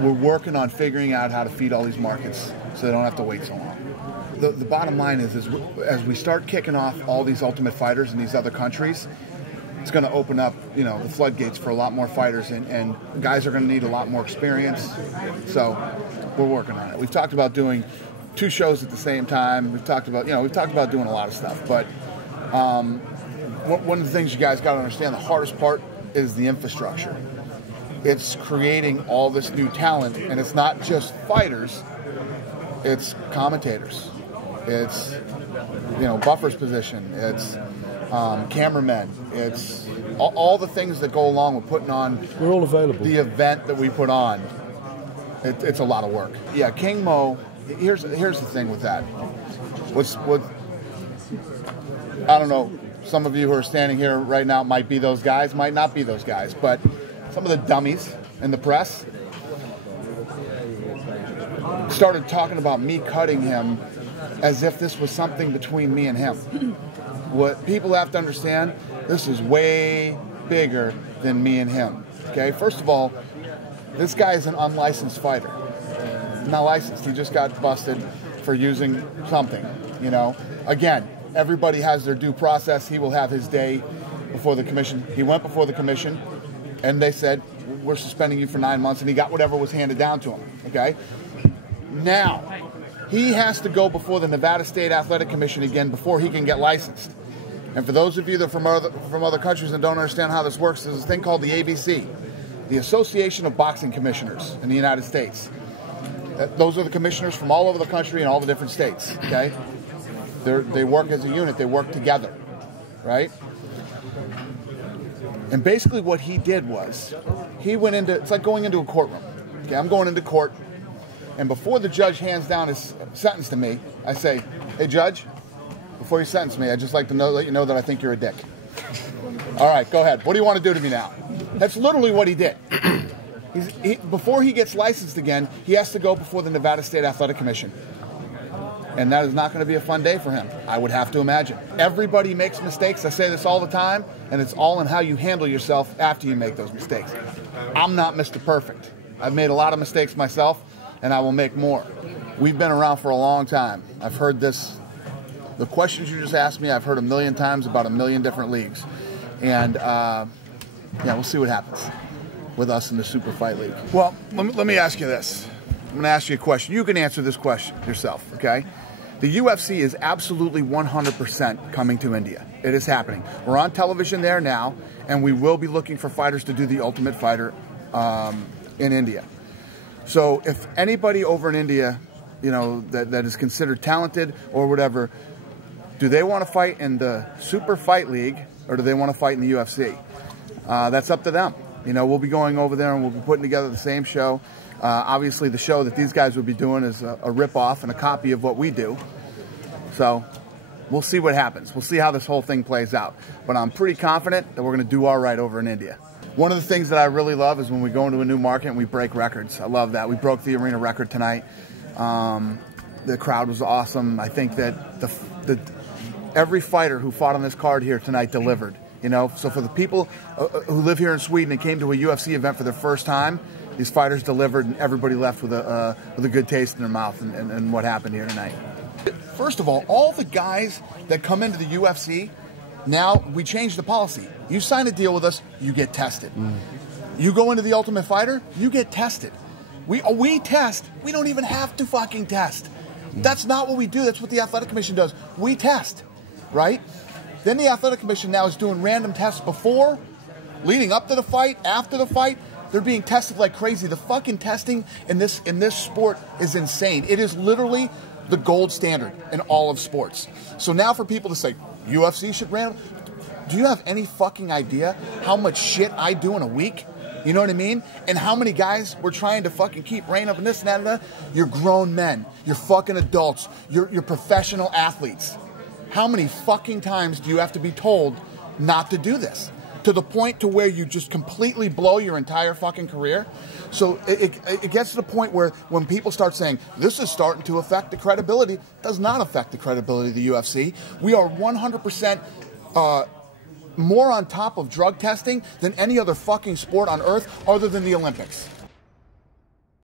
we're working on figuring out how to feed all these markets so they don't have to wait so long. The bottom line is as we start kicking off all these Ultimate Fighters in these other countries, it's going to open up, you know, the floodgates for a lot more fighters, and guys are going to need a lot more experience. So we're working on it. We've talked about doing 2 shows at the same time. We've talked about doing a lot of stuff. But one of the things you guys got to understand, the hardest part is the infrastructure. It's creating all this new talent, and it's not just fighters. It's commentators. It's, you know, buffer's position. It's cameramen. It's all the things that go along with putting on. We're all available. The event that we put on. It's a lot of work. Yeah, King Mo. Here's the thing with that. What I don't know. Some of you who are standing here right now might be those guys, might not be those guys, but some of the dummies in the press started talking about me cutting him as if this was something between me and him. What people have to understand, this is way bigger than me and him. Okay, first of all, this guy is an unlicensed fighter. He's not licensed. He just got busted for using something, you know. Again, everybody has their due process. He will have his day before the commission. He went before the commission, and they said, we're suspending you for 9 months, and he got whatever was handed down to him, okay? Now, he has to go before the Nevada State Athletic Commission again before he can get licensed. And for those of you that are from other countries and don't understand how this works, there's a thing called the ABC, the Association of Boxing Commissioners in the United States. Those are the commissioners from all over the country and all the different states, okay? They work as a unit. They work together, right? And basically what he did was, he went into, it's like going into a courtroom. Okay, I'm going into court, and before the judge hands down his sentence to me, I say, hey, judge, before you sentence me, I'd just like to let you know that I think you're a dick. All right, go ahead. What do you want to do to me now? That's literally what he did. Before he gets licensed again, he has to go before the Nevada State Athletic Commission. And that is not going to be a fun day for him, I would have to imagine. Everybody makes mistakes. I say this all the time, and it's all in how you handle yourself after you make those mistakes. I'm not Mr. Perfect. I've made a lot of mistakes myself, and I will make more. We've been around for a long time. I've heard this. The questions you just asked me, I've heard a million times about a million different leagues. And, yeah, we'll see what happens with us in the Super Fight League. Well, let me ask you this. I'm going to ask you a question. You can answer this question yourself, okay? The UFC is absolutely 100% coming to India. It is happening. We're on television there now, and we will be looking for fighters to do the Ultimate Fighter in India. So if anybody over in India, you know, that is considered talented or whatever, do they want to fight in the Super Fight League or do they want to fight in the UFC? That's up to them. You know, we'll be going over there and we'll be putting together the same show. Obviously, the show that these guys would be doing is a rip-off and a copy of what we do. So we'll see what happens. We'll see how this whole thing plays out. But I'm pretty confident that we're going to do all right over in India. One of the things that I really love is when we go into a new market and we break records. I love that. We broke the arena record tonight. The crowd was awesome. I think that every fighter who fought on this card here tonight delivered. You know, so for the people who live here in Sweden and came to a UFC event for their first time, these fighters delivered, and everybody left with a good taste in their mouth and what happened here tonight. First of all the guys that come into the UFC, now we changed the policy. You sign a deal with us, you get tested. You go into the Ultimate Fighter, you get tested. We test. We don't even have to fucking test. That's not what we do. That's what the Athletic Commission does. We test, right? Then the Athletic Commission now is doing random tests before, leading up to the fight, after the fight. They're being tested like crazy. The fucking testing in this sport is insane. It is literally the gold standard in all of sports. So now for people to say, UFC should random, do you have any fucking idea how much shit I do in a week? You know what I mean? And how many guys we're trying to fucking keep rein up in this and that and that? You're grown men. You're fucking adults. You're professional athletes. How many fucking times do you have to be told not to do this? To the point to where you just completely blow your entire fucking career? So it gets to the point where when people start saying, this is starting to affect the credibility, it does not affect the credibility of the UFC. We are 100% more on top of drug testing than any other fucking sport on earth other than the Olympics.